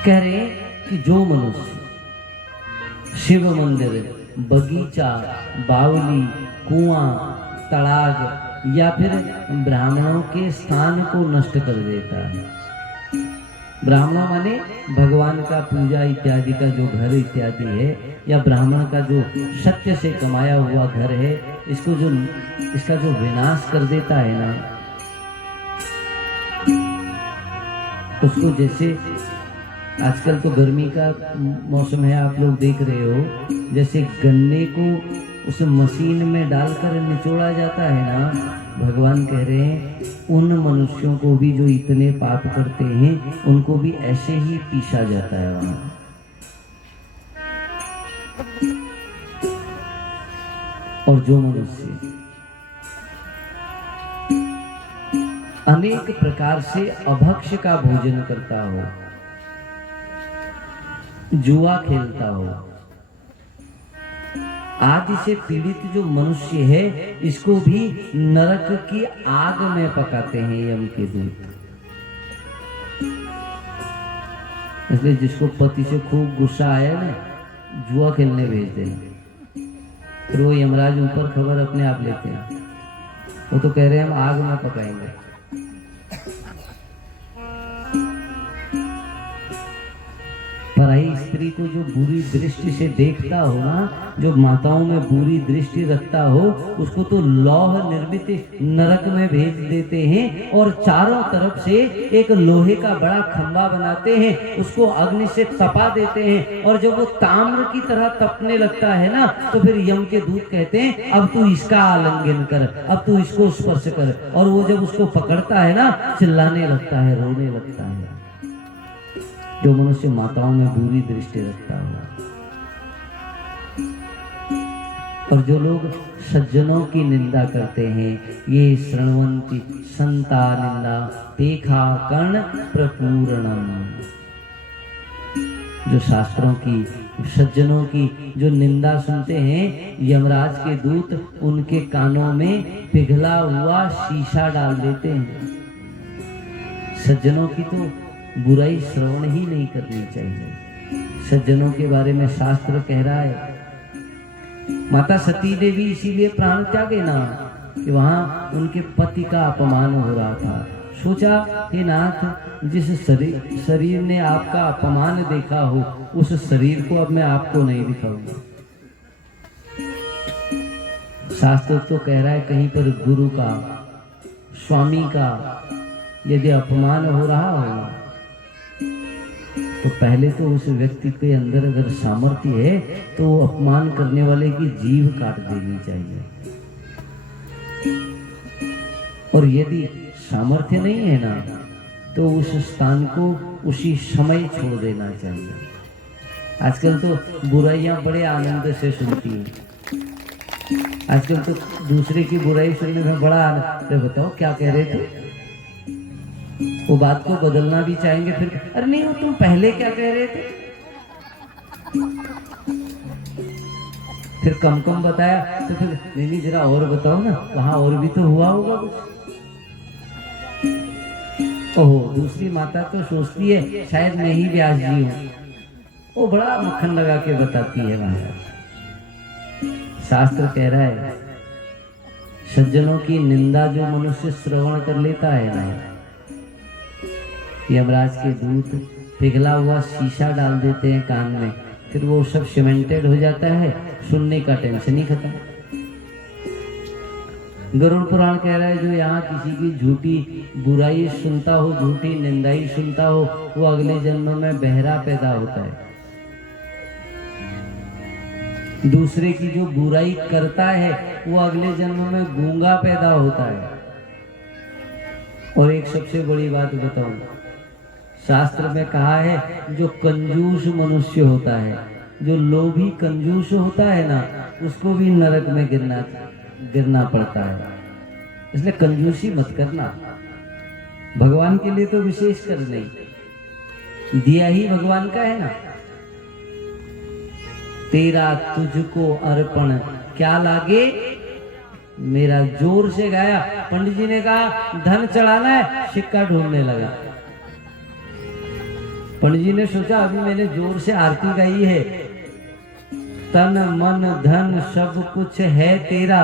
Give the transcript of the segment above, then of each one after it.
कह रहे हैं कि जो मनुष्य शिव मंदिर, बगीचा, बावली, कुआं, तड़ाग या फिर ब्राह्मणों के स्थान को नष्ट कर देता है, ब्राह्मणों माने भगवान का पूजा इत्यादि का जो घर इत्यादि है, या ब्राह्मण का जो सत्य से कमाया हुआ घर है, इसका जो विनाश कर देता है ना, उसको जैसे आजकल तो गर्मी का मौसम है, आप लोग देख रहे हो, जैसे गन्ने को उस मशीन में डालकर निचोड़ा जाता है ना, भगवान कह रहे हैं उन मनुष्यों को भी जो इतने पाप करते हैं उनको भी ऐसे ही पीसा जाता है वहां। और जो मनुष्य अनेक प्रकार से अभक्ष्य का भोजन करता हो, जुआ खेलता हो, आदि से पीड़ित जो मनुष्य है, इसको भी नरक की आग में पकाते हैं यम के दूत। इसलिए जिसको पति से खूब गुस्सा आया ना, जुआ खेलने भेज दें, फिर वो यमराज ऊपर खबर अपने आप लेते हैं। वो तो कह रहे हैं हम आग में पकाएंगे। पराई स्त्री को जो बुरी दृष्टि से देखता हो ना, जो माताओं में बुरी दृष्टि रखता हो, उसको तो लौह निर्मित नरक में भेज देते हैं और चारों तरफ से एक लोहे का बड़ा खंभा बनाते हैं, उसको अग्नि से तपा देते हैं, और जब वो ताम्र की तरह तपने लगता है ना, तो फिर यम के दूत कहते हैं अब तू इसका आलिंगन कर, अब तू इसको स्पर्श कर, और वो जब उसको पकड़ता है ना, चिल्लाने लगता है, रोने लगता है। जो मनुष्य माताओं में बुरी दृष्टि रखता हो, और जो लोग सज्जनों की निंदा करते हैं, ये श्रृण्वन्ति संता निंदा देखा कर्ण प्रपूरणम, जो शास्त्रों की, सज्जनों की जो निंदा सुनते हैं, यमराज के दूत उनके कानों में पिघला हुआ शीशा डाल देते हैं। सज्जनों की तो बुराई श्रवण ही नहीं करनी चाहिए। सज्जनों के बारे में शास्त्र कह रहा है, माता सती देवी इसीलिए प्राण त्यागे ना कि वहां उनके पति का अपमान हो रहा था। सोचा हे नाथ, जिस शरीर ने आपका अपमान देखा हो, उस शरीर को अब मैं आपको नहीं दिखाऊंगा। शास्त्र तो कह रहा है कहीं पर गुरु का, स्वामी का यदि अपमान हो रहा हो, तो पहले तो उस व्यक्ति के अंदर अगर सामर्थ्य है तो अपमान करने वाले की जीभ काट देनी चाहिए, और यदि सामर्थ्य नहीं है ना, तो उस स्थान को उसी समय छोड़ देना चाहिए। आजकल तो बुराइयां बड़े आनंद से सुनती हैं। आजकल तो दूसरे की बुराई सुनने में बड़ा आनंद। बताओ क्या कह रहे थे? वो बात को बदलना भी चाहेंगे, फिर अरे नहीं वो तुम पहले क्या कह रहे थे, फिर कम कम बताया तो फिर नहीं जरा और बताओ ना, वहां और भी तो हुआ होगा कुछ। ओहो, दूसरी माता तो सोचती है शायद मैं ही व्यास जी हूं, वो बड़ा मक्खन लगा के बताती है। वहां शास्त्र कह रहा है सज्जनों की निंदा जो मनुष्य श्रवण कर लेता है ना, यमराज के दूत पिघला हुआ शीशा डाल देते हैं कान में, फिर वो सब सीमेंटेड हो जाता है, सुनने का टेंशन ही खत्म। गरुड़ पुराण कह रहा है जो यहाँ किसी की झूठी बुराई सुनता हो, झूठी निंदाई सुनता हो, वो अगले जन्म में बहरा पैदा होता है। दूसरे की जो बुराई करता है वो अगले जन्म में गूंगा पैदा होता है। और एक सबसे बड़ी बात बताऊं, शास्त्र में कहा है जो कंजूस मनुष्य होता है, जो लोभी कंजूस होता है ना, उसको भी नरक में गिरना पड़ता है। इसलिए कंजूसी मत करना, भगवान के लिए तो विशेष कर नहीं, दिया ही भगवान का है ना। तेरा तुझको अर्पण क्या लागे, मेरा जोर से गाया। पंडित जी ने कहा धन चढ़ाना है, सिक्का ढूंढने लगा। पंडित जी ने सोचा अभी मैंने जोर से आरती गाई है, तन मन धन सब कुछ है तेरा,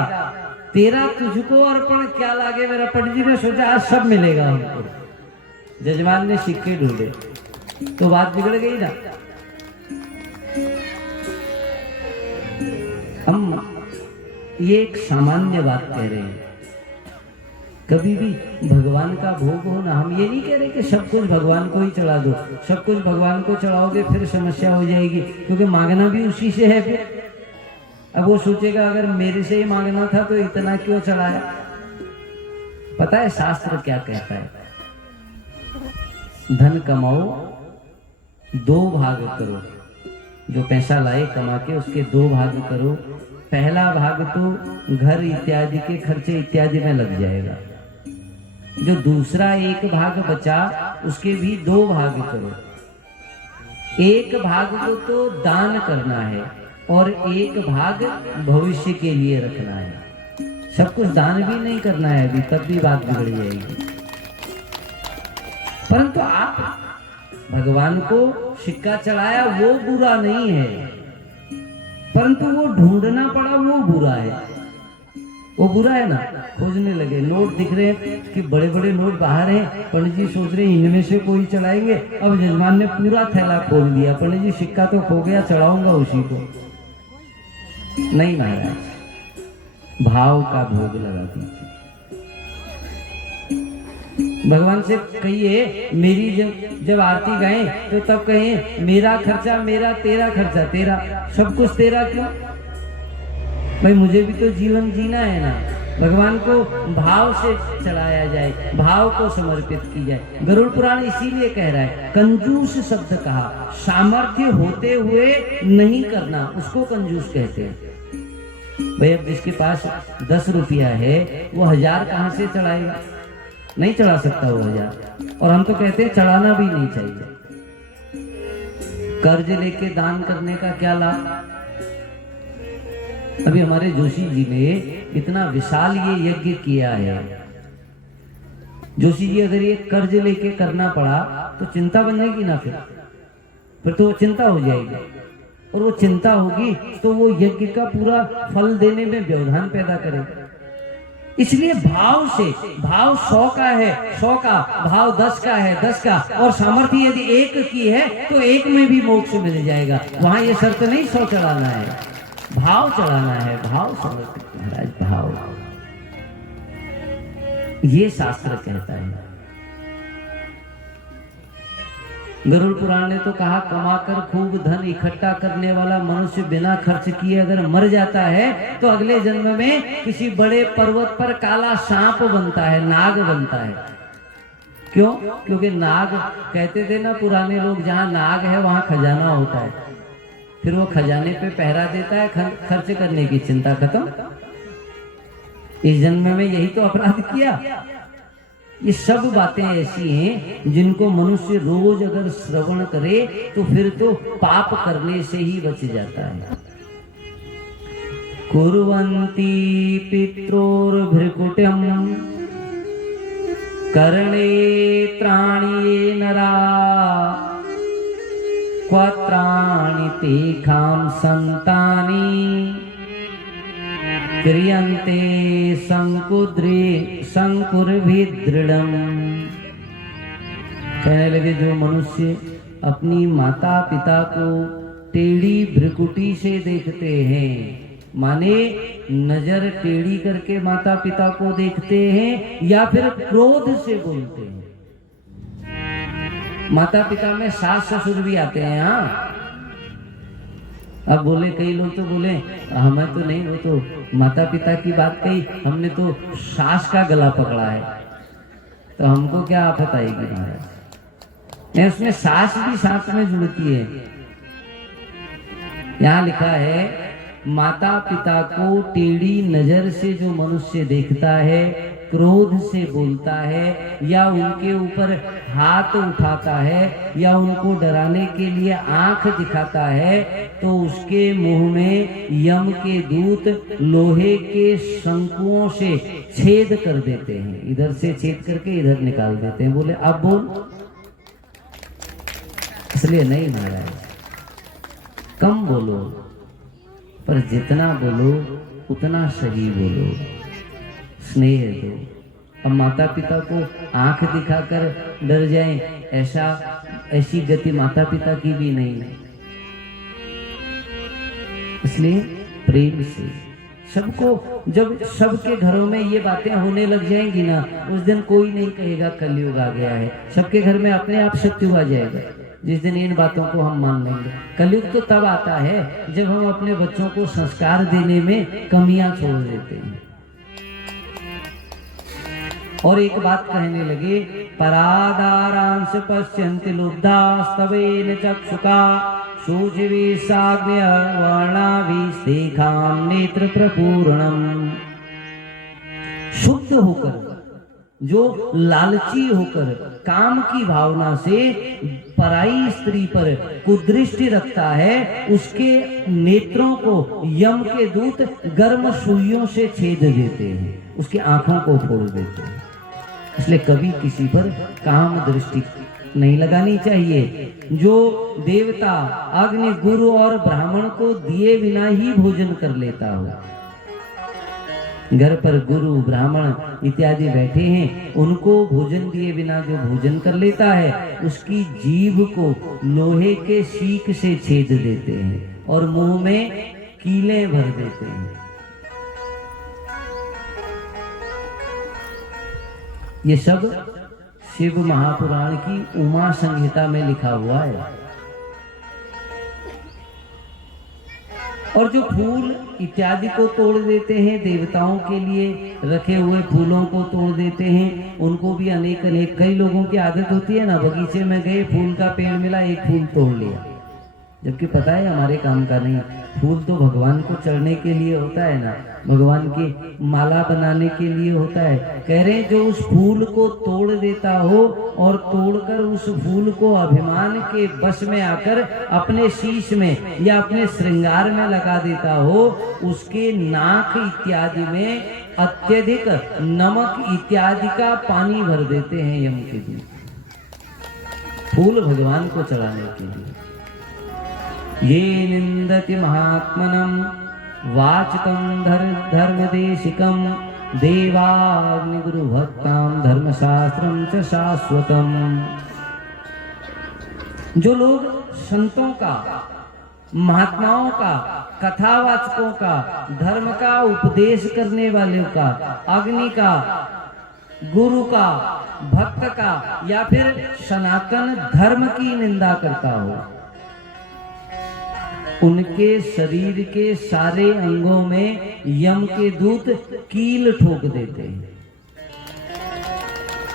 तेरा तुझको अर्पण क्या लागे मेरा। पंडित जी ने सोचा आज सब मिलेगा हमको। जजमान ने सिक्के ढूंढे तो बात बिगड़ गई ना। हम ये एक सामान्य बात कह रहे हैं, कभी भी भगवान का भोग हो ना, हम ये नहीं कह रहे कि सब कुछ भगवान को ही चढ़ा दो। सब कुछ भगवान को चढ़ाओगे फिर समस्या हो जाएगी, क्योंकि मांगना भी उसी से है। फिर अब वो सोचेगा अगर मेरे से ही मांगना था तो इतना क्यों चढ़ाया। पता है शास्त्र क्या कहता है? धन कमाओ, 2 भाग करो। जो पैसा लाए कमा के उसके 2 भाग करो। पहला भाग तो घर इत्यादि के खर्चे इत्यादि में लग जाएगा। जो दूसरा 1 भाग बचा उसके भी 2 भाग करो। 1 भाग को तो दान करना है और 1 भाग भविष्य के लिए रखना है। सब कुछ दान भी नहीं करना है अभी, तब भी बात बिगड़ जाएगी। परंतु आप भगवान को सिक्का चढ़ाया वो बुरा नहीं है, परंतु वो ढूंढना पड़ा वो बुरा है। वो बुरा है ना। खोजने लगे, नोट दिख रहे हैं कि बड़े बड़े नोट बाहर हैं। पंडित जी सोच रहे हैं इनमें से कोई चढ़ाएंगे। अब जजमान ने पूरा थैला खोल दिया। पंडित जी सिक्का तो खो गया, चढ़ाऊंगा उसी को। नहीं महाराज, भाव का भोग लगा दीजिए। भगवान से कहिए मेरी जब आरती गाएं तो तब कहें मेरा खर्चा मेरा, तेरा खर्चा तेरा। सब कुछ तेरा क्यों भाई? मुझे भी तो जीवन जीना है ना। भगवान को भाव से चढ़ाया जाए, भाव को समर्पित की जाए। गरुड़ पुराण इसीलिए कह रहा है, कंजूस शब्द कहा, सामर्थ्य होते हुए नहीं करना, उसको कंजूस कहते हैं। भाई अब जिसके पास 10 रुपया है वो 1000 कहां से चढ़ाएगा? नहीं चढ़ा सकता वो 1000। और हम तो कहते हैं चढ़ाना भी नहीं चाहिए। कर्ज लेके दान करने का क्या लाभ? अभी हमारे जोशी जी ने इतना विशाल ये यज्ञ किया है। जोशी जी अगर ये कर्ज लेके करना पड़ा तो चिंता बन जाएगी ना। फिर तो चिंता हो जाएगी, और वो चिंता होगी तो वो यज्ञ का पूरा फल देने में व्यवधान पैदा करेगा। इसलिए भाव से, भाव 100 का है 100 का, भाव 10 का है 10 का, और सामर्थ्य यदि 1 की है तो 1 में भी मोक्ष मिल जाएगा। वहां ये शर्त नहीं 100 चढ़ाना है, भाव चढ़ाना है, भाव समर्पित महाराज, भाव। ये शास्त्र कहता है। गरुड़ पुराण ने तो कहा, कमाकर खूब धन इकट्ठा करने वाला मनुष्य बिना खर्च किए अगर मर जाता है तो अगले जन्म में किसी बड़े पर्वत पर काला सांप बनता है, नाग बनता है। क्यों? क्योंकि नाग कहते थे ना पुराने लोग, जहां नाग है वहां खजाना होता है। फिर वो खजाने पे पहरा देता है, खर्च करने की चिंता खत्म। इस जन्म में यही तो अपराध किया। ये सब बातें ऐसी हैं जिनको मनुष्य रोज अगर श्रवण करे तो फिर तो पाप करने से ही बच जाता है। कुर्वन्ति पित्रोर्भृकुटम् कर्णे त्राणि नरा क्वत्राणि तेषां संतानि क्रियन्ते संकुर्भिदृढम्। कहने लगे जो मनुष्य अपनी माता पिता को टेढ़ी भ्रिकुटी से देखते हैं, माने नजर टेढ़ी करके माता पिता को देखते हैं या फिर क्रोध से बोलते हैं। माता पिता में सास ससुर भी आते हैं। हाँ, अब बोले कई लोग तो बोले हमें तो नहीं, वो तो माता पिता की बात कही, हमने तो सास का गला पकड़ा है, तो हमको क्या आफत आएगी महाराज। उसमें सास भी साथ में जुड़ती है। यहाँ लिखा है, माता पिता को टेढ़ी नजर से जो मनुष्य देखता है, क्रोध से बोलता है या उनके ऊपर हाथ उठाता है या उनको डराने के लिए आंख दिखाता है, तो उसके मुंह में यम के दूत लोहे के शंकुओं से छेद कर देते हैं। इधर से छेद करके इधर निकाल देते हैं। बोले अब बोल, इसलिए नहीं महाराज, कम बोलो, पर जितना बोलो उतना सही बोलो, स्नेह दो। अब माता पिता को आंख दिखाकर डर जाएं, ऐसी गति माता पिता की भी नहीं है। इसलिए प्रेम से सबको, जब सबके घरों में ये बातें होने लग जाएंगी ना, उस दिन कोई नहीं कहेगा कलयुग आ गया है। सबके घर में अपने आप सत्य आ जाएगा जिस दिन इन बातों को हम मान लेंगे। कलयुग तो तब आता है जब हम अपने बच्चों को संस्कार देने में कमियां छोड़ देते हैं। और एक बात कहने लगे, परादारांश पश्यन्ति लुब्धास्तवेन चक्षुषा शोचिवे साग्न्य वर्णाभिस्तेखाम नेत्र प्रपूर्णम। शुद्ध होकर, जो लालची होकर काम की भावना से पराई स्त्री पर कुदृष्टि रखता है, उसके नेत्रों को यम के दूत गर्म सुइयों से छेद देते हैं, उसकी आंखों को फोड़ देते हैं। इसलिए कभी किसी पर काम दृष्टि नहीं लगानी चाहिए। जो देवता अग्नि, गुरु और ब्राह्मण को दिए बिना ही भोजन कर लेता हो, घर पर गुरु ब्राह्मण इत्यादि बैठे हैं, उनको भोजन दिए बिना जो भोजन कर लेता है, उसकी जीभ को लोहे के सीक से छेद देते हैं और मुंह में कीले भर देते हैं। ये सब शिव महापुराण की उमा संहिता में लिखा हुआ है। और जो फूल इत्यादि को तोड़ देते हैं, देवताओं के लिए रखे हुए फूलों को तोड़ देते हैं, उनको भी अनेक कई लोगों की आदत होती है ना, बगीचे में गए, फूल का पेड़ मिला, एक फूल तोड़ लिया, जबकि पता है हमारे काम का नहीं। फूल तो भगवान को चढ़ने के लिए होता है ना, भगवान की माला बनाने के लिए होता है। कह रहे जो उस फूल को तोड़ देता हो और तोड़कर उस फूल को अभिमान के बस में आकर अपने शीश में या अपने श्रृंगार में लगा देता हो, उसके नाक इत्यादि में अत्यधिक नमक इत्यादि का पानी भर देते हैं यम के दिन, फूल भगवान को चढ़ाने के लिए। ये निंदति महात्मनम वाचितं धर्मदेशिकं देवाग्नि गुरु भक्तां धर्मशास्त्रं च शाश्वतम। जो लोग संतों का, महात्माओं का, कथावाचकों का, धर्म का उपदेश करने वालों का, अग्नि का, गुरु का, भक्त का या फिर सनातन धर्म की निंदा करता हो, उनके शरीर के सारे अंगों में यम के दूत कील ठोक देते हैं।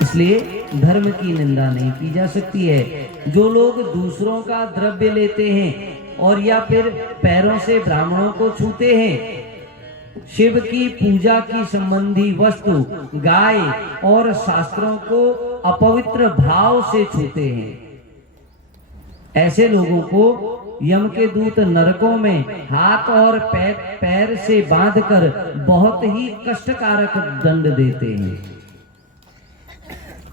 इसलिए धर्म की निंदा नहीं की जा सकती है। जो लोग दूसरों का द्रव्य लेते हैं और या फिर पैरों से ब्राह्मणों को छूते हैं, शिव की पूजा की संबंधी वस्तु, गाय और शास्त्रों को अपवित्र भाव से छूते हैं, ऐसे लोगों को यम के दूत नरकों में हाथ और पैर से बांधकर बहुत ही कष्टकारक दंड देते हैं।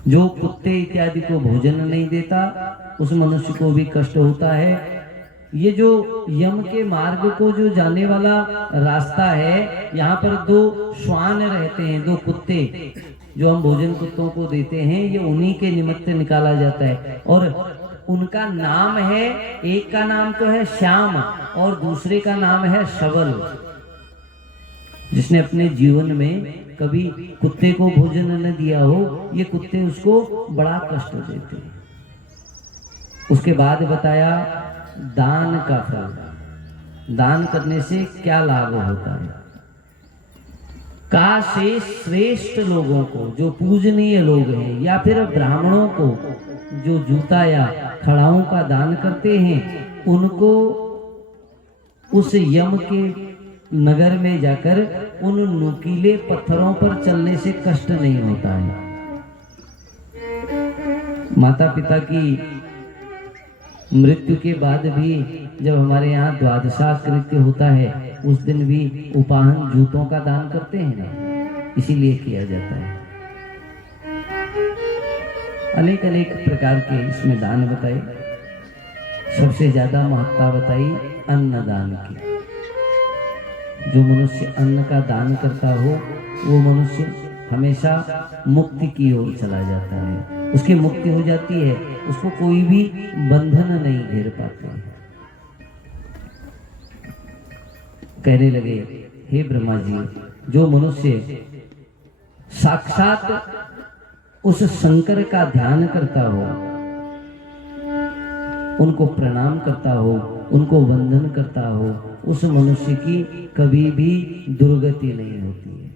जो कुत्ते इत्यादि को भोजन नहीं देता, उस मनुष्य को भी कष्ट होता है। ये जो यम के मार्ग को जो जाने वाला रास्ता है, यहाँ पर दो श्वान रहते हैं, दो कुत्ते जो हम भोजन कुत्तों को देते हैं, ये उन्हीं के निमित्त निकाला जाता है। और उनका नाम है, एक का नाम तो है श्याम और दूसरे का नाम है शवल। जिसने अपने जीवन में कभी कुत्ते को भोजन न दिया हो, ये कुत्ते उसको बड़ा कष्ट देते हैं। उसके बाद बताया दान का फल, दान करने से क्या लाभ होता है। का से श्रेष्ठ लोगों को, जो पूजनीय लोग हैं, या फिर ब्राह्मणों को जो जूता या खड़ाओं का दान करते हैं, उनको उस यम के नगर में जाकर उन नुकीले पत्थरों पर चलने से कष्ट नहीं होता है। माता पिता की मृत्यु के बाद भी जब हमारे यहाँ द्वादशाकृत्य होता है, उस दिन भी उपाहन जूतों का दान करते हैं ना, इसीलिए किया जाता है। अनेक अनेक प्रकार के इसमें दान बताए। सबसे ज्यादा महत्ता बताई अन्नदान की। जो मनुष्य अन्न का दान करता हो वो मनुष्य हमेशा मुक्ति की ओर चला जाता है, उसकी मुक्ति हो जाती है, उसको कोई भी बंधन नहीं घेर पाता। कहने लगे, हे ब्रह्मा जी, जो मनुष्य साक्षात उस शंकर का ध्यान करता हो, उनको प्रणाम करता हो, उनको वंदन करता हो, उस मनुष्य की कभी भी दुर्गति नहीं होती है।